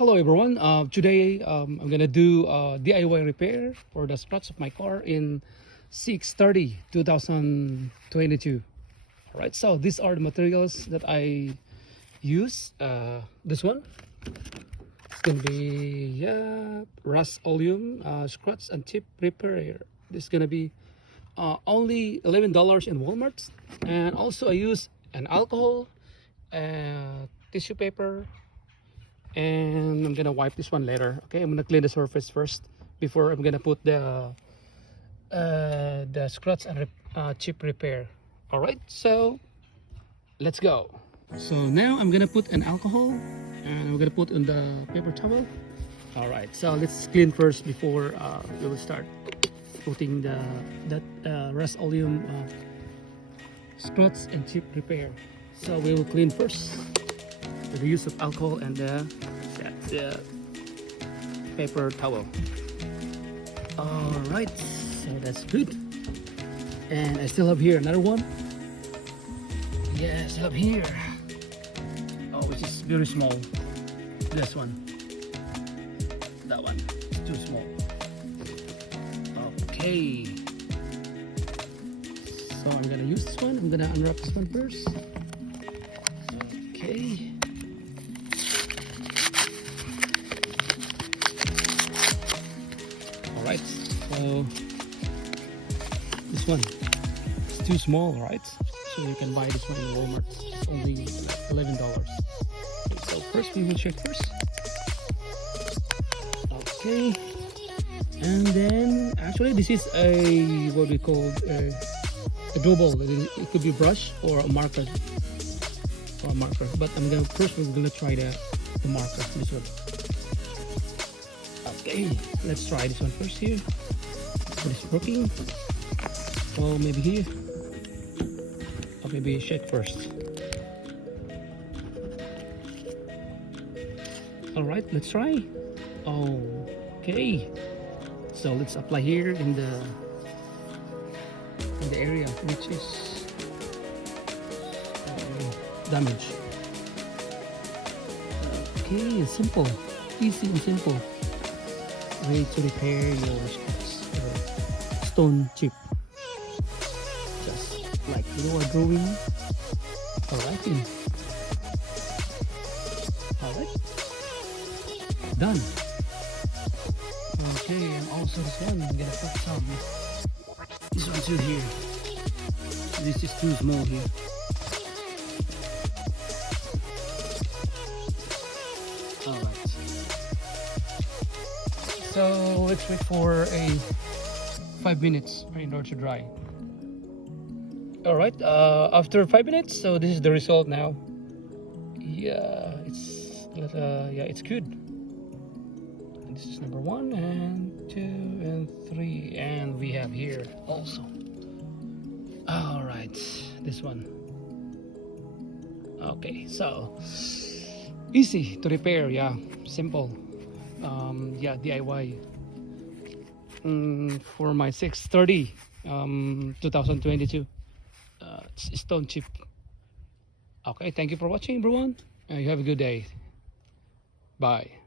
Hello everyone. Today I'm gonna do DIY repair for the scratch of my car in CX30 2022. All right, so these are the materials that I use. This one, it's gonna be rust oleum scratch and chip repair. This is gonna be only $11 in Walmart, and also I use an alcohol, tissue paper, and I'm gonna wipe this one later. Okay, I'm gonna clean the surface first before I'm gonna put the scratch and chip repair. All right, so let's go. So now I'm gonna put an alcohol and I'm gonna put on the paper towel. All right, so let's clean first before we will start putting that rust oleum scratch and chip repair. So we will clean first with the use of alcohol and the paper towel. All right, so that's good. And I still have here another one. Yeah, I still have here. Oh, which is very small. This one. That one. It's too small. Okay. So I'm gonna use this one. I'm gonna unwrap this one first. Okay. Alright, so this one is too small, right? So you can buy this one in Walmart. It's only like $11. Okay, so first we will check first. Okay, and then actually this is a what we call a double. It could be brush or a marker. But we're gonna try the marker, this one. Okay, let's try this one first here. What is working? Oh, maybe here. Or maybe shake first. All right, let's try. Okay, so let's apply here in the area which is damage. Okay, simple, easy and simple way to repair your stone chip, just like you are drawing or writing. All right, done. Okay, and also this one I'm gonna put some, this one too here. This is too small here. Alright, so let's wait for a 5 minutes in order to dry. Alright, after 5 minutes, so this is the result now. Yeah, it's good. And this is number 1 and 2 and 3, and we have here also. Alright, this one. Okay, so easy to repair, yeah, simple. DIY for my CX30 2022 stone chip. Okay, thank you for watching everyone. You have a good day. Bye.